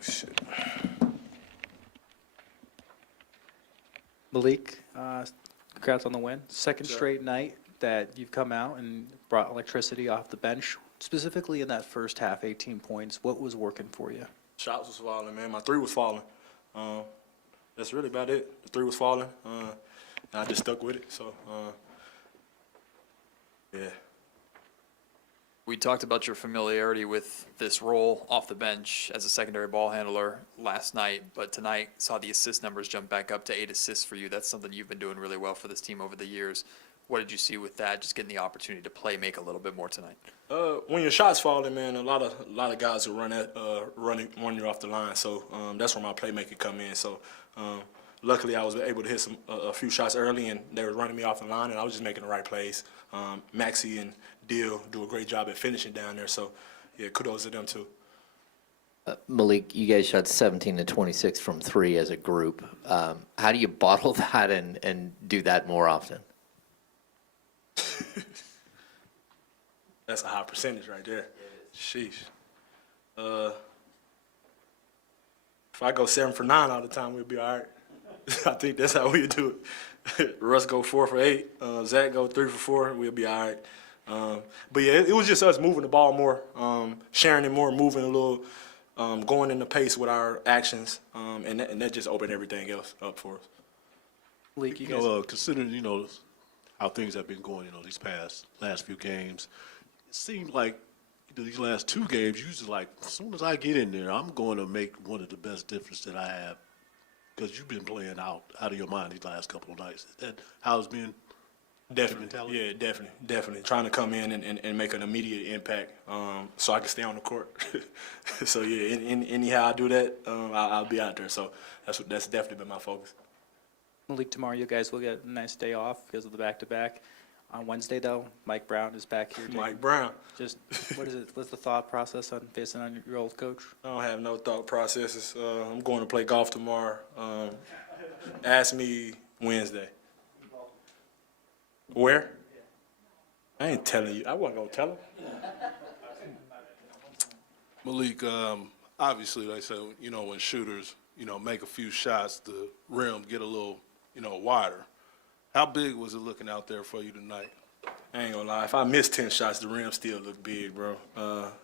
Shit. Malik, congrats on the win. Second straight night that you've come out and brought electricity off the bench, specifically in that first half, 18 points. What was working for you? Shots was falling, man. My three was falling. That's really about it. The three was falling, and I just stuck with it. So, yeah. We talked about your familiarity with this role off the bench as a secondary ball handler last night, but tonight saw the assist numbers jump back up to 8 assists for you. That's something you've been doing really well for this team over the years. What did you see with that, just getting the opportunity to play, make a little bit more tonight? When your shots falling, man, a lot of guys will run you off the line. So that's where my playmaking come in. So luckily, I was able to hit a few shots early, and they were running me off the line, and I was just making the right plays. Maxie and Deal do a great job at finishing down there. So yeah, kudos to them too. Malik, you guys shot 17 to 26 from three as a group. How do you bottle that and do that more often? That's a high percentage right there. Sheesh. If I go 7 for 9 all the time, we'll be all right. I think that's how we do it. Russ go 4 for 8. Zach go 3 for 4. We'll be all right. But yeah, it was just us moving the ball more, sharing it more, moving a little, going in the pace with our actions, and that just opened everything else up for us. Malik, You know, considering, how things have been going, these last few games, it seemed like these last 2 games, usually like, as soon as I get in there, I'm going to make one of the best difference that I have, because you've been playing out of your mind these last couple of nights. Is that how it's been? Definitely, yeah, definitely. Trying to come in and make an immediate impact, so I can stay on the court. So yeah, anyhow I do that, I'll be out there. So that's definitely been my focus. Malik, tomorrow you guys will get a nice day off because of the back-to-back. On Wednesday, though, Mike Brown is back here. Mike Brown. Just what is it? What's the thought process on facing on your old coach? I don't have no thought processes. I'm going to play golf tomorrow. Ask me Wednesday. Where? I ain't telling you. I wasn't gonna tell him. Malik, obviously, like I said, when shooters, make a few shots, the rim get a little, wider. How big was it looking out there for you tonight? I ain't gonna lie. If I miss 10 shots, the rim still look big, bro.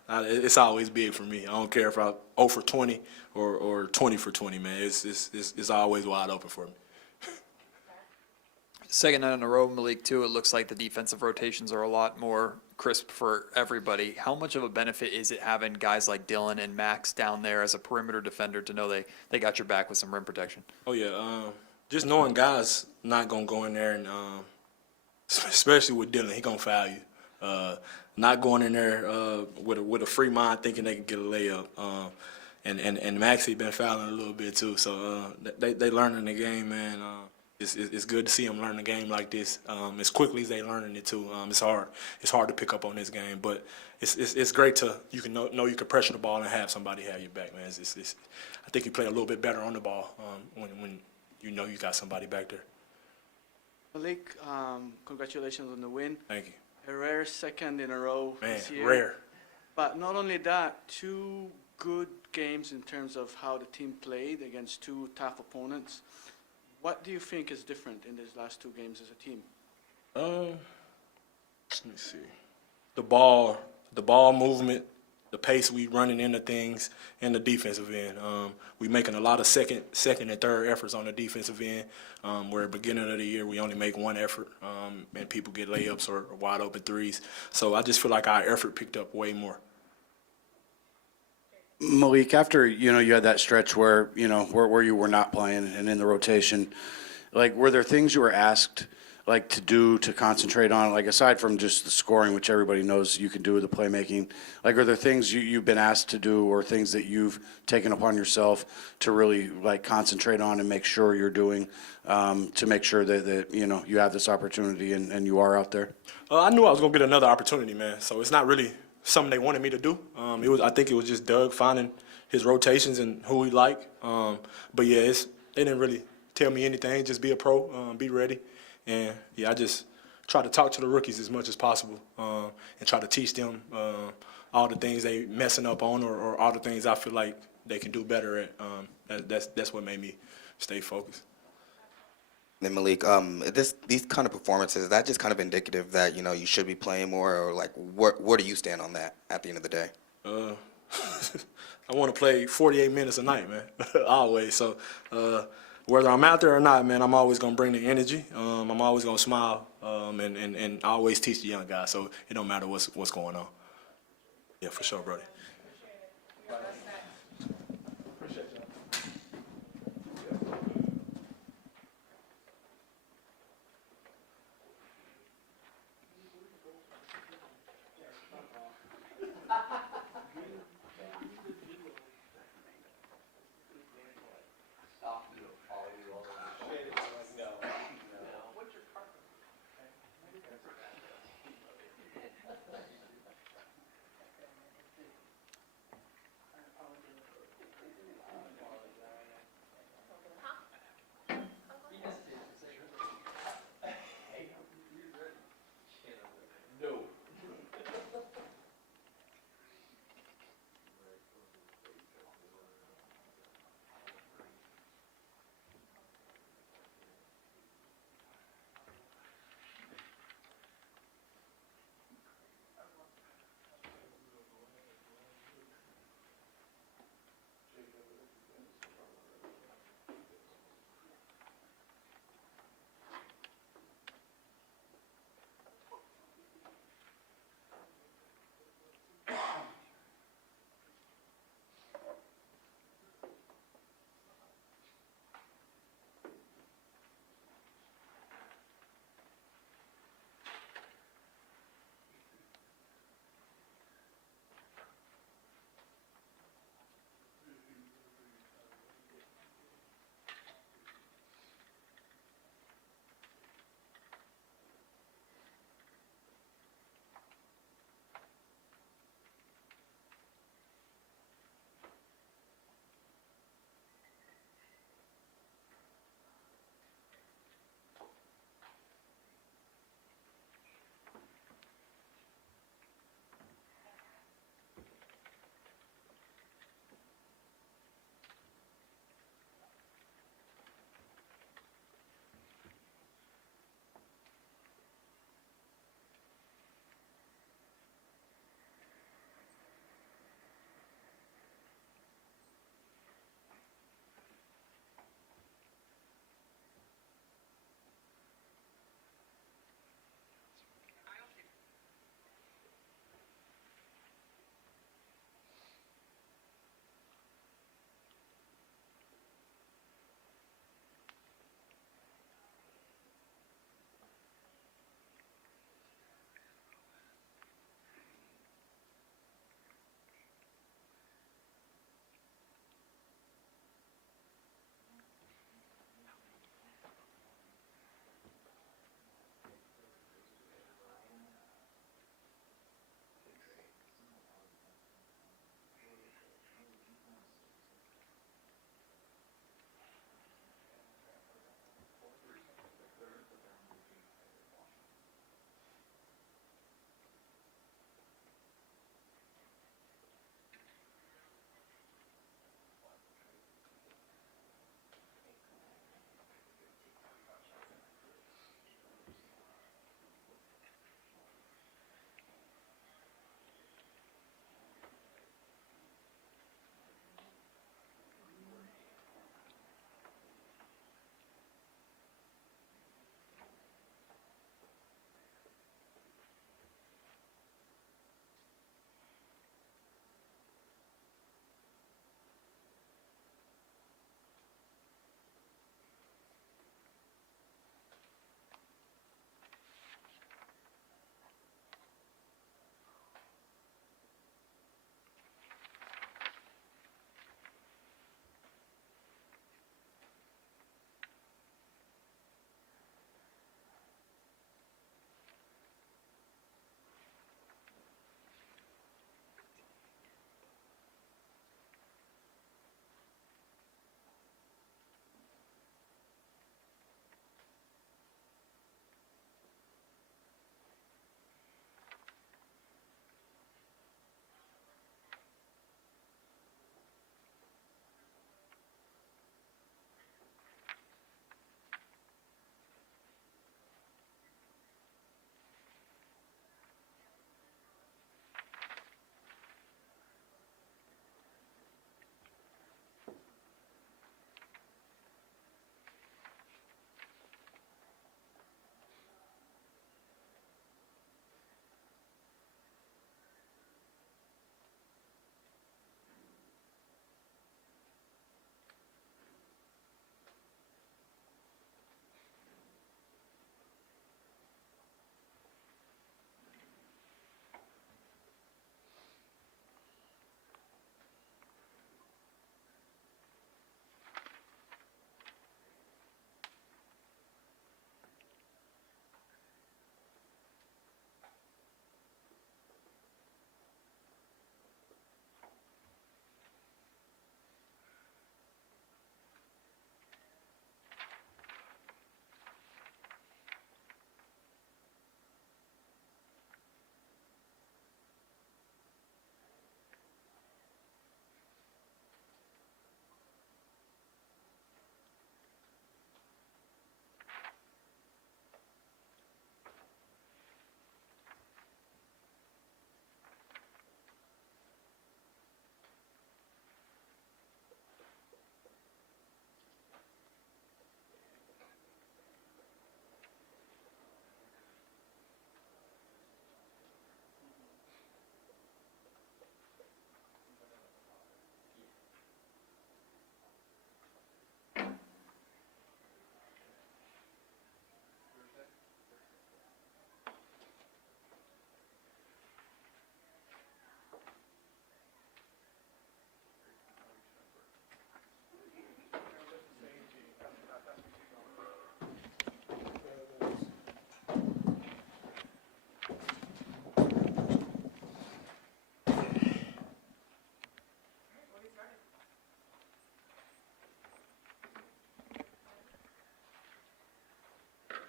It's always big for me. I don't care if I 0 for 20 or 20 for 20, man. It's always wide open for me. Second night in a row, Malik, too, it looks like the defensive rotations are a lot more crisp for everybody. How much of a benefit is it having guys like Dylan and Max down there as a perimeter defender to know they got your back with some rim protection? Oh, yeah. Just knowing guys not going to go in there and especially with Dylan, he going to foul you. Not going in there with a free mind thinking they can get a layup. And Maxie been fouling a little bit too. So they learning the game, man. It's good to see them learn the game like this as quickly as they learning it too. It's hard. It's hard to pick up on this game, but it's great to you can know you can pressure the ball and have somebody have your back, man. I think you play a little bit better on the ball when you know you got somebody back there. Malik, congratulations on the win. Thank you. A rare second in a row Man, this year. rare. But not only that, 2 good games in terms of how the team played against 2 tough opponents. What do you think is different in these last 2 games as a team? Let me see. The ball movement, the pace we running into things, and the defensive end. We making a lot of second and third efforts on the defensive end. Where at the beginning of the year we only make 1 effort, and people get layups or wide open threes. So I just feel like our effort picked up way more. Malik, after you had that stretch where where you were not playing and in the rotation, were there things you were asked to do to concentrate on, aside from just the scoring, which everybody knows you can do, the playmaking? Are there things you've been asked to do, or things that you've taken upon yourself to really concentrate on and make sure you're doing to make sure that you have this opportunity and you are out there? I knew I was gonna get another opportunity, man. So it's not really something they wanted me to do. I think it was just Doug finding his rotations and who he liked. But yeah, they didn't really tell me anything. Just be a pro, be ready, and yeah, I just try to talk to the rookies as much as possible and try to teach them all the things they messing up on or all the things I feel like they can do better at. That's what made me stay focused. Then Malik, these kind of performances, is that just kind of indicative that, you should be playing more, or like where do you stand on that at the end of the day? I want to play 48 minutes a night, man, always. So whether I'm out there or not, man, I'm always going to bring the energy. I'm always going to smile and I always teach the young guys. So it don't matter what's going on. Yeah, for sure, Brody.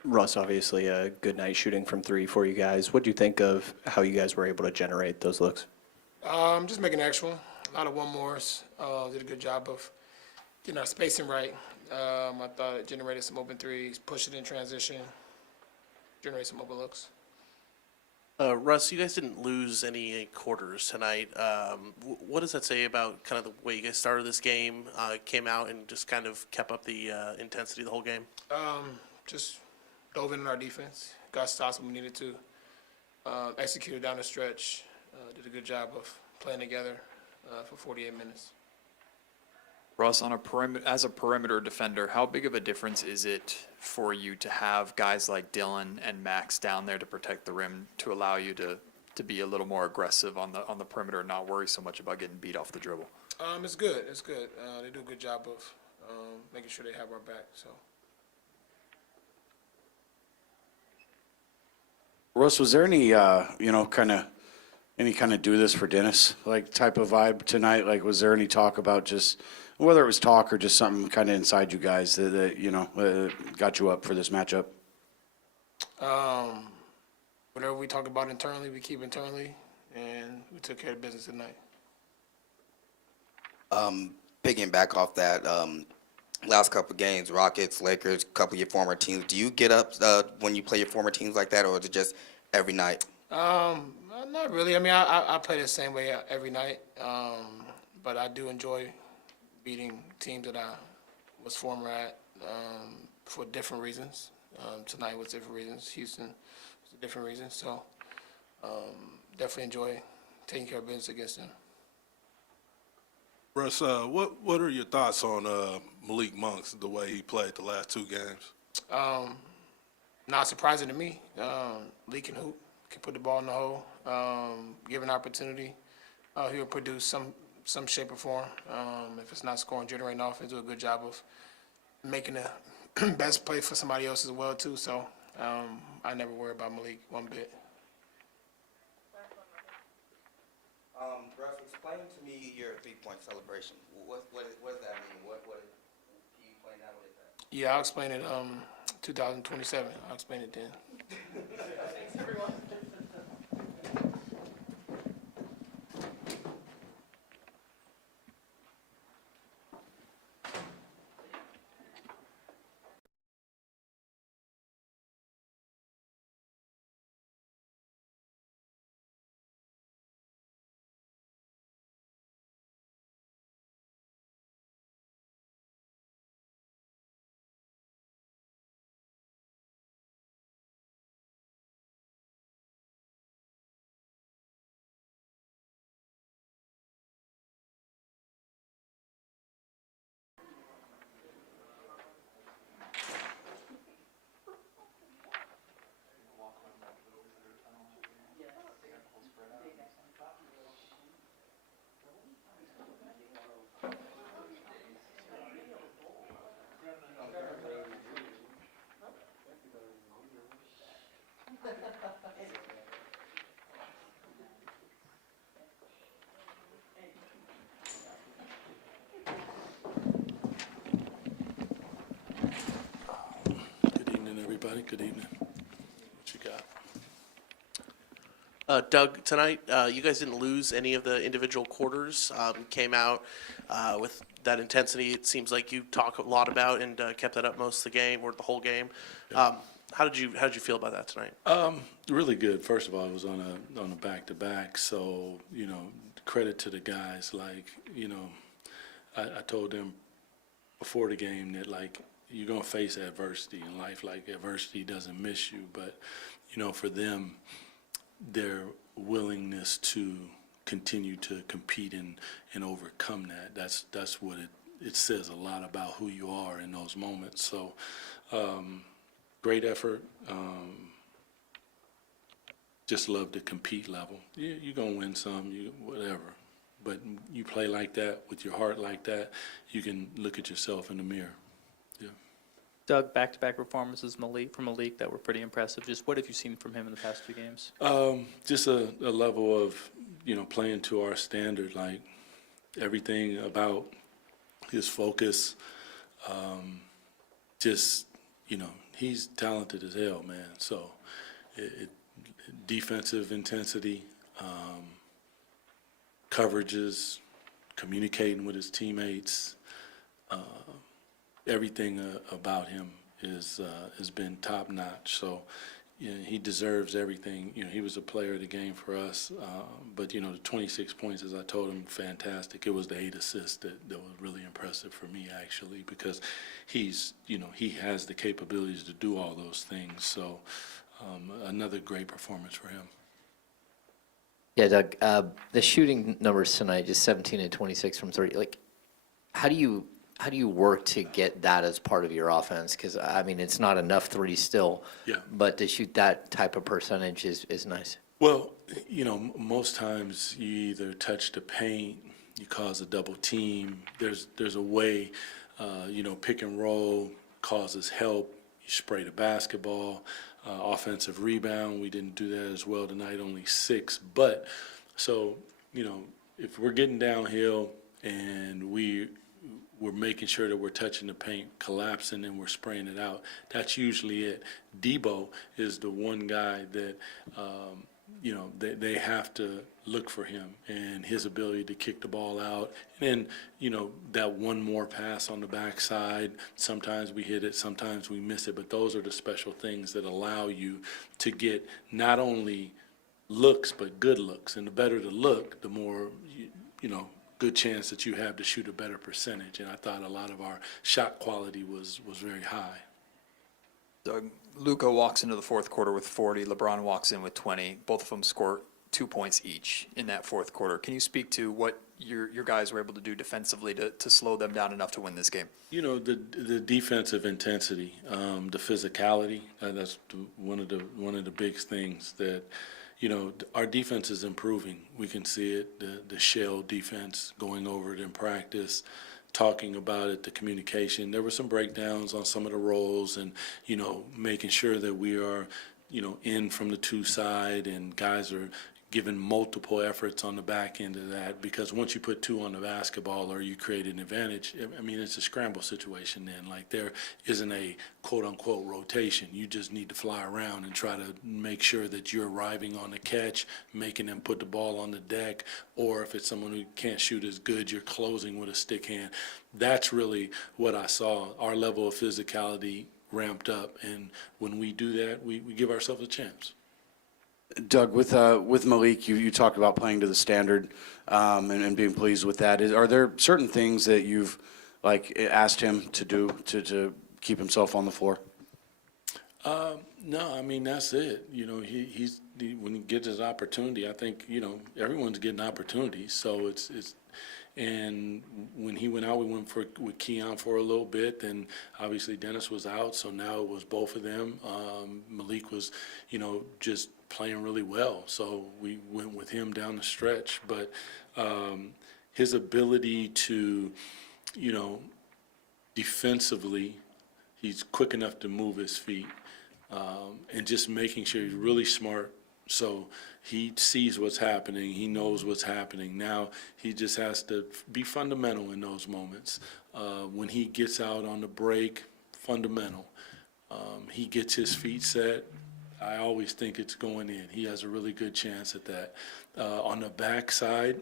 Russ, obviously a good night shooting from three for you guys. What do you think of how you guys were able to generate those looks? Just making actual. A lot of one-mores. Did a good job of getting our spacing right. I thought it generated some open threes, pushed it in transition, generate some open looks. Russ, you guys didn't lose any quarters tonight. What does that say about kind of the way you guys started this game, came out and just kind of kept up the intensity the whole game? Just dove in our defense, got stops when we needed to, executed down the stretch, did a good job of playing together for 48 minutes. Russ, as a perimeter defender, how big of a difference is it for you to have guys like Dylan and Max down there to protect the rim to allow you to be a little more aggressive on the perimeter and not worry so much about getting beat off the dribble? It's good. It's good. They do a good job of making sure they have our back. So. Russ, was there any, any kind of do this for Dennis, like type of vibe tonight? Like, was there any talk about just, whether it was talk or just something kind of inside you guys that got you up for this matchup? Whatever we talk about internally, we keep internally, and we took care of business tonight. Picking back off that, last couple of games, Rockets, Lakers, couple of your former teams, do you get up when you play your former teams like that, or is it just every night? Not really. I mean, I play the same way every night, but I do enjoy beating teams that I was former at for different reasons. Tonight was different reasons. Houston was a different reason. So definitely enjoy taking care of business against them. Russ, what are your thoughts on Malik Monk, the way he played the last two games? Not surprising to me. Lee can hoop, can put the ball in the hole. Given opportunity, he'll produce some shape or form. If it's not scoring, generating offense, do a good job of making the best play for somebody else as well too. So I never worry about Malik one bit. Russ, explain to me your three-point celebration. What does that mean? What can you explain that? What is that? Yeah, I'll explain it. 2027. I'll explain it then. Good evening, everybody. Good evening. What you got? Doug, tonight, you guys didn't lose any of the individual quarters. Came out with that intensity. It seems like you talk a lot about and kept that up most of the game or the whole game. How did you feel about that tonight? Really good. First of all, I was on a back-to-back, so credit to the guys. Like I told them before the game that you're gonna face adversity in life. Like adversity doesn't miss you, but for them, their willingness to continue to compete and overcome that's what it says a lot about who you are in those moments. So great effort. Just love the compete level. You're gonna win some, whatever. But you play like that with your heart like that, you can look at yourself in the mirror. Yeah. Doug, back-to-back performances from Malik that were pretty impressive. Just what have you seen from him in the past few games? Just a level of, playing to our standard, like everything about his focus. Just, he's talented as hell, man. So defensive intensity, coverages, communicating with his teammates, everything about him has been top notch. So he deserves everything. He was a player of the game for us. But the 26 points, as I told him, fantastic. It was the 8 assists that was really impressive for me, actually, because he has the capabilities to do all those things. So another great performance for him. Yeah, Doug, the shooting numbers tonight, just 17 and 26 from 3. Like, how do you work to get that as part of your offense? Because, I mean, it's not enough threes still. Yeah. But to shoot that type of percentage is nice. Well, most times you either touch the paint, you cause a double team. There's a way, pick and roll causes help. You spray the basketball, offensive rebound. We didn't do that as well tonight, only 6. But so, if we're getting downhill and we're making sure that we're touching the paint, collapsing, and we're spraying it out. That's usually it. Debo is the one guy that, they have to look for him and his ability to kick the ball out. And then, that one more pass on the backside. Sometimes we hit it, sometimes we miss it. But those are the special things that allow you to get not only looks, but good looks. And the better the look, the more, good chance that you have to shoot a better percentage. And I thought a lot of our shot quality was very high. Doug, Luka walks into the fourth quarter with 40. LeBron walks in with 20. Both of them score 2 points each in that fourth quarter. Can you speak to what your guys were able to do defensively to slow them down enough to win this game? The defensive intensity, the physicality. That's one of the big things that. Our defense is improving. We can see it, the shell defense, going over it in practice, talking about it, the communication. There were some breakdowns on some of the roles and, making sure that we are, in from the 2 side and guys are giving multiple efforts on the back end of that, because once you put 2 on the basketball or you create an advantage, I mean, it's a scramble situation then. Like, there isn't a quote-unquote rotation. You just need to fly around and try to make sure that you're arriving on the catch, making them put the ball on the deck, or if it's someone who can't shoot as good, you're closing with a stick hand. That's really what I saw. Our level of physicality ramped up, and when we do that, we give ourselves a chance. Doug, with Malik, you talked about playing to the standard and being pleased with that. Are there certain things that you've asked him to do to keep himself on the floor? No, I mean, that's it. He's when he gets his opportunity, I think everyone's getting opportunities. So it's and when he went out, we went with Keon for a little bit. Then obviously Dennis was out, so now it was both of them. Malik was, just playing really well, so we went with him down the stretch. But his ability to, defensively, he's quick enough to move his feet, and just making sure he's really smart. So he sees what's happening. He knows what's happening. Now he just has to be fundamental in those moments. When he gets out on the break, fundamental. He gets his feet set. I always think it's going in. He has a really good chance at that. On the backside,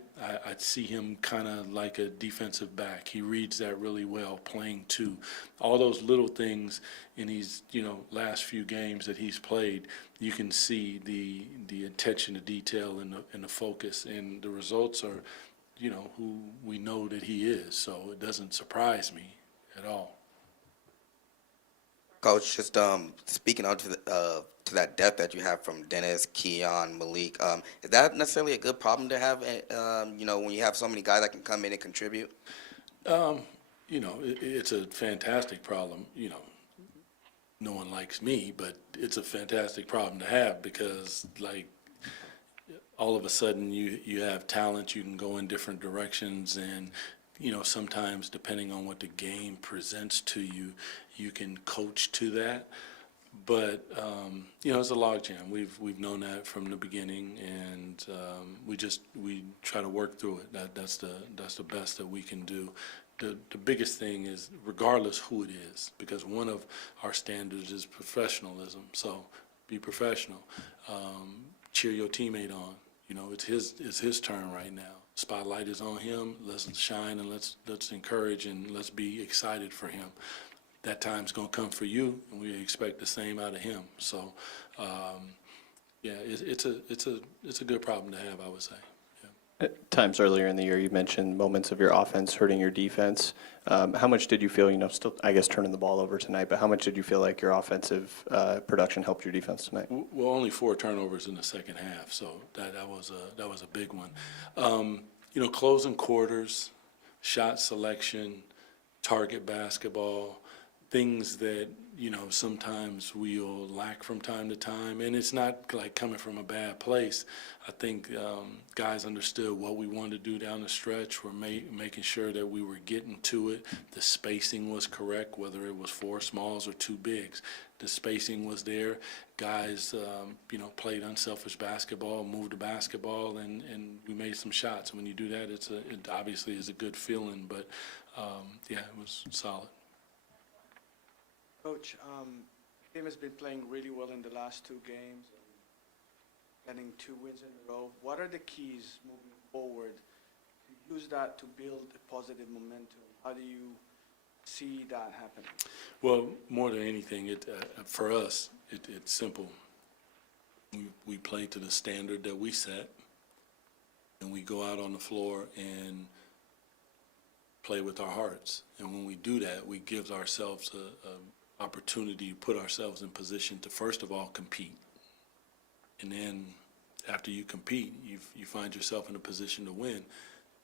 I'd see him kind of like a defensive back. He reads that really well, playing 2. All those little things in these, last few games that he's played, you can see the attention to detail and the focus. And the results are, who we know that he is. So it doesn't surprise me at all. Coach, just speaking on to that depth that you have from Dennis, Keon, Malik, is that necessarily a good problem to have, when you have so many guys that can come in and contribute? It's a fantastic problem. No one likes me, but it's a fantastic problem to have because, all of a sudden you have talent, you can go in different directions, and sometimes depending on what the game presents to you, you can coach to that. But it's a logjam. We've known that from the beginning, and we try to work through it. That's the best that we can do. the biggest thing is regardless who it is, because one of our standards is professionalism. So be professional. Cheer your teammate on. You know, it's his turn right now. Spotlight is on him. Let's shine and let's encourage and let's be excited for him. That time's gonna come for you, and we expect the same out of him. So, yeah, it's a good problem to have, I would say. At times earlier in the year, you mentioned moments of your offense hurting your defense. How much did you feel, still, I guess, turning the ball over tonight, but how much did you feel like your offensive production helped your defense tonight? Well, only 4 turnovers in the second half, so that was a big one. Closing quarters, shot selection, target basketball, things that sometimes we'll lack from time to time, and it's not like coming from a bad place. I think guys understood what we wanted to do down the stretch. We're making sure that we were getting to it. The spacing was correct, whether it was 4 smalls or 2 bigs. The spacing was there. Guys, played unselfish basketball, moved the basketball, and we made some shots. And when you do that, it obviously is a good feeling. But yeah, it was solid. Coach, the team has been playing really well in the last 2 games, getting 2 wins in a row. What are the keys moving forward to use that to build a positive momentum? How do you see that happening? Well, more than anything, for us, it's simple. We play to the standard that we set, and we go out on the floor and play with our hearts. And when we do that, we give ourselves a opportunity to put ourselves in position to, first of all, compete. And then after you compete, you find yourself in a position to win.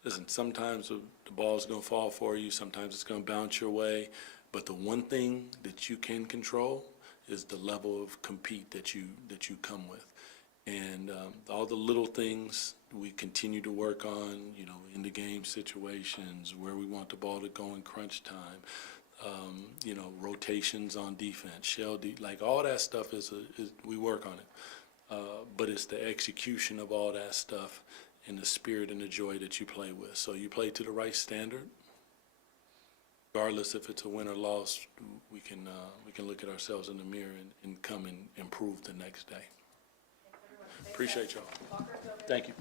Listen, sometimes the ball's going to fall for you. Sometimes it's going to bounce your way. But the one thing that you can control is the level of compete that you come with. And all the little things we continue to work on, in the game situations, where we want the ball to go in crunch time, rotations on defense, like all that stuff is we work on it. But it's the execution of all that stuff and the spirit and the joy that you play with. So you play to the right standard. Regardless if it's a win or loss, we can look at ourselves in the mirror and come and improve the next day. Appreciate y'all. Thank you.